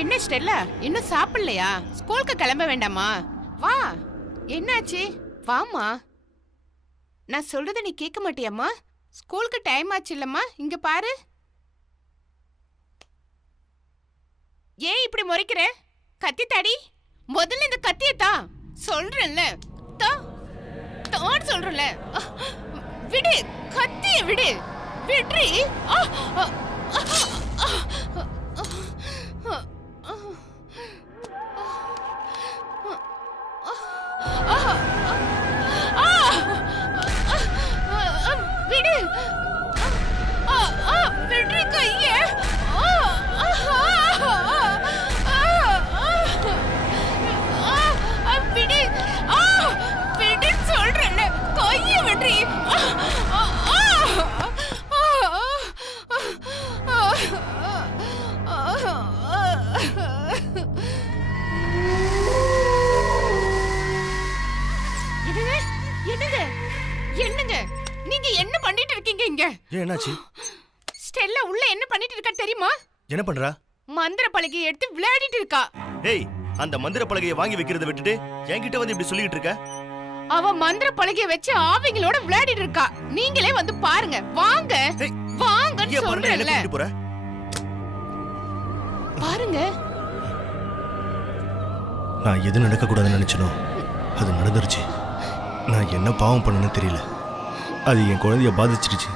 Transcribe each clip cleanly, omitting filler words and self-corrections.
என்ன ஸ்டெல்லா இன்னும் சாப்பிடலையா? ஸ்கூலுக்கு கிளம்ப வேண்டாமா? வா. என்னாச்சு? வாமா. நான் சொல்றத நீ கேட்க மாட்டியாம்மா? ஸ்கூலுக்கு டைம் ஆச்சு இல்லம்மா. இங்க பாரு. ஏன் இப்படி முறைக்கிற? கத்தி தாடி. முதல்ல இந்த கத்தியத்தா. சொல்றேன்ல. தான் சொல்றேன்ல. விடு. கத்திய விடு. விட்ரி. விடு. விட்ரி கைய. விடு. விடு சொல்றேன்ல. கைய விட்ரி. என்னங்க நீங்க என்ன பண்ணிட்டு இருக்கீங்க இங்க? என்னாச்சு? ஸ்டெல்லா உள்ள என்ன பண்ணிட்டு இருக்கா தெரியுமா? என்ன பண்றா? மந்திர பலகையை எடுத்து விளையாடிட்டு இருக்கா. டேய், அந்த மந்திர பலகையை வாங்கி வைக்கிறத விட்டுட்டு என்கிட்ட வந்து இப்படி சொல்லிட்டு இருக்க? அவ மந்திர பலகையை வச்சு ஆவிங்களோட விளையாடிட்டு இருக்கா. நீங்களே வந்து பாருங்க. வாங்க. வாங்கன்னு சொல்றேன்ல. பாருங்க. நான் எது நடக்க கூடாதுன்னு நினைச்சனோ அது நடந்துருச்சு. நான் என்ன பாவம் பண்ணேன்னு தெரியல. அது என் குழந்தைய பாதிச்சிருச்சு.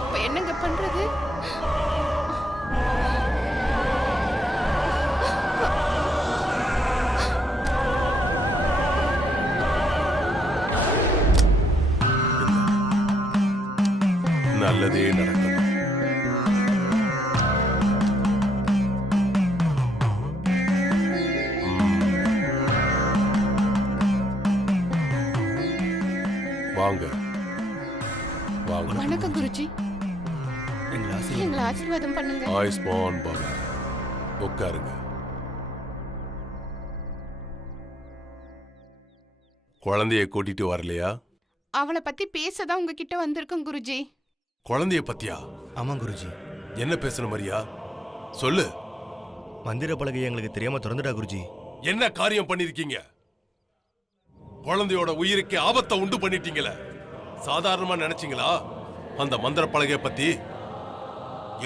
இப்ப என்னங்க பண்றது? நல்லதே நடக்கும். வாங்க. வணக்கம் குருஜி. எங்களை ஆசீர்வாதம் பண்ணுங்க. ஆயுஷ்மான் பவ. உட்காருங்க. குழந்தைய கூட்டிட்டு வரலையா? அவளை பத்தி பேசதான் உங்ககிட்ட வந்திருக்கோம் குருஜி. குழந்தைய பத்தியா? ஆமா குருஜி. என்ன பேசணும் மரியா? சொல்லு. மந்திர பலகையை எங்களுக்கு தெரியாம திறந்துடா குருஜி. என்ன காரியம் பண்ணிருக்கீங்க? குழந்தையோட உயிருக்கு ஆபத்தை உண்டு பண்ணிட்டீங்களே. சாதாரணமா நினைச்சீங்களா? அந்த மந்திர பலகையை பத்தி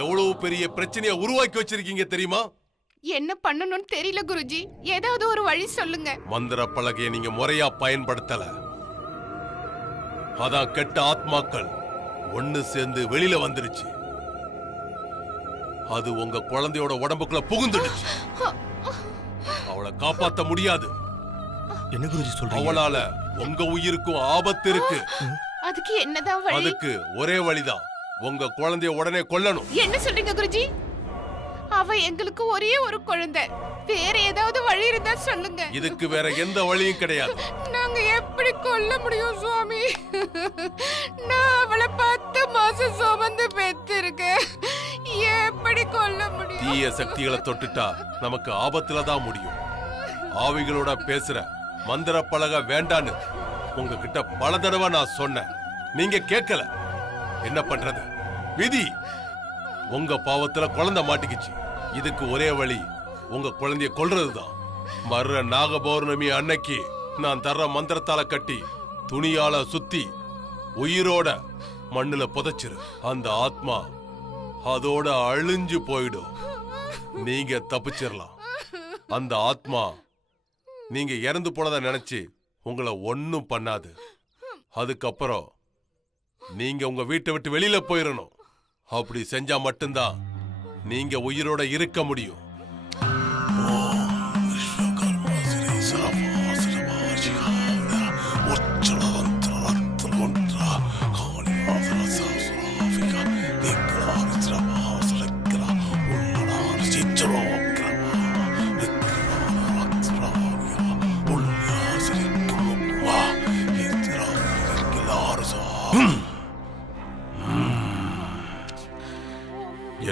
எவ்வளவு பெரிய பிரச்சனையை உருவாக்கி வச்சிருக்கீங்க தெரியுமா? என்ன பண்ணணும்னு தெரியல குருஜி. ஏதாவது ஒரு வழி சொல்லுங்க. மந்திர பலகையை நீங்க முறையா பயன்படுத்தல. அதான் கெட்ட ஆத்மாக்கள் ஒண்ணு சேர்ந்து வெளியில வந்துருச்சு. அது உங்க குழந்தையோட உடம்புக்குள்ள புகுந்துடுச்சு. அவளை காப்பாத்த முடியாது. என்ன குருஜி சொல்றீங்க? அவளால உங்க உயிருக்கும் ஆபத்து இருக்கு. அதுக்கு என்னதான் வழி? அதுக்கு ஒரே வழிதான். உங்க குழந்தைய உடனே கொல்லணும். என்ன சொல்றீங்க குருஜி? அவ எங்களுக்கு ஒரே ஒரு குழந்தை. வேற ஏதாவது வழி இருந்தா சொல்லுங்க. இதுக்கு வேற எந்த வழியும் கிடையாது. நாங்க எப்படி கொல்ல முடியும் சுவாமி? நான் அவளை 10 மாசம் சுமந்து பெற்றிருக்கேன். எப்படி கொல்ல முடியும்? தீய சக்திகளை தொட்டுட்டா நமக்கு ஆபத்துல தான் முடியும். ஆவிகளோட பேசுற மந்திர பலகை வேண்டான்னு உங்ககிட்ட பல தடவை நான் சொன்னேன். நீங்க கேட்கல. என்ன பண்றது? விதி. உங்க பாவத்துல குழந்தை மாட்டிக்கிச்சு. இதுக்கு ஒரே வழி உங்க குழந்தைய கொல்றதுதான். மர்ற நாக பௌர்ணமி அன்னைக்கு நான் தர்ற மந்திரத்தால கட்டி துணியால சுத்தி உயிரோட மண்ணுல புதைச்சிரு. அந்த ஆத்மா அதோட அழிஞ்சு போயிடும். நீங்க தப்பிச்சிடலாம். அந்த ஆத்மா நீங்க இறந்து போனதை நினைச்சு உங்களை ஒன்னும் பண்ணாது. அதுக்கப்புறம் நீங்க உங்க வீட்டை விட்டு வெளியில போயிடணும். அப்படி செஞ்சா மட்டும்தான் நீங்க உயிரோட இருக்க முடியும்.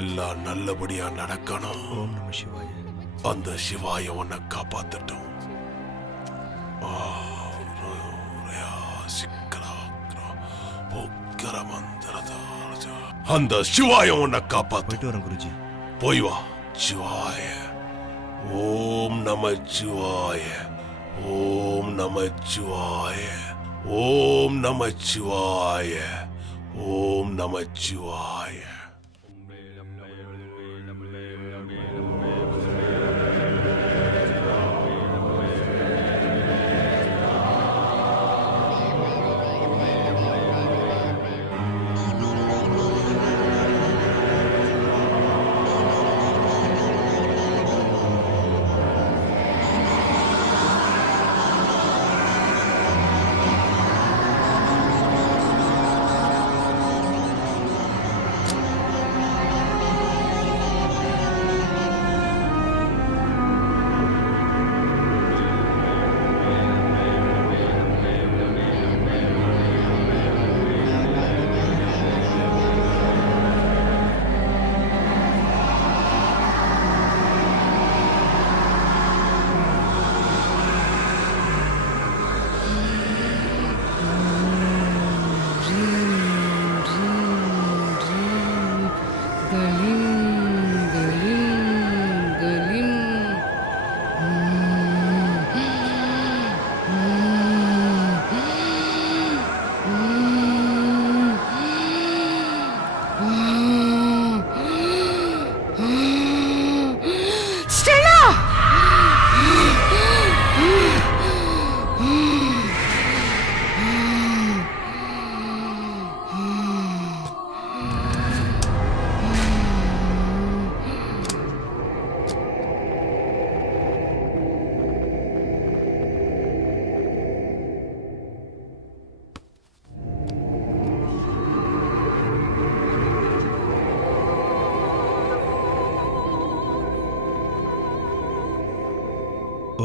எல்லாம் நல்லபடியா நடக்கணும். ஓம் நம சிவாய. அந்த சிவாய உன்னை காப்பாத்தட்டும். அந்த சிவாய உன்னை காப்பாத்து. போயிட்டு வரேன் குருஜி. போய் வா. சிவாய. ஓம் நமச்சிவாய, ஓம் நமச்சிவாய, ஓம் நமச்சிவாய, ஓம் நமச்சிவாய.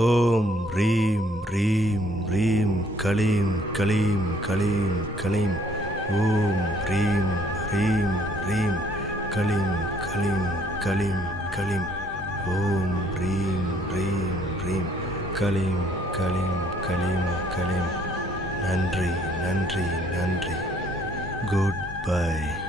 ஓம் ரீம் ரீம் ரீம் களீம் களீம் களீம் களீம். ஓம் ரீம் ரீம் ரீம் களீம் களீம் களீம் களீம். ஓம் ரீம் ரீம் ரீம் களீம் களீம் களீம் களீம். நன்றி நன்றி நன்றி. Good bye.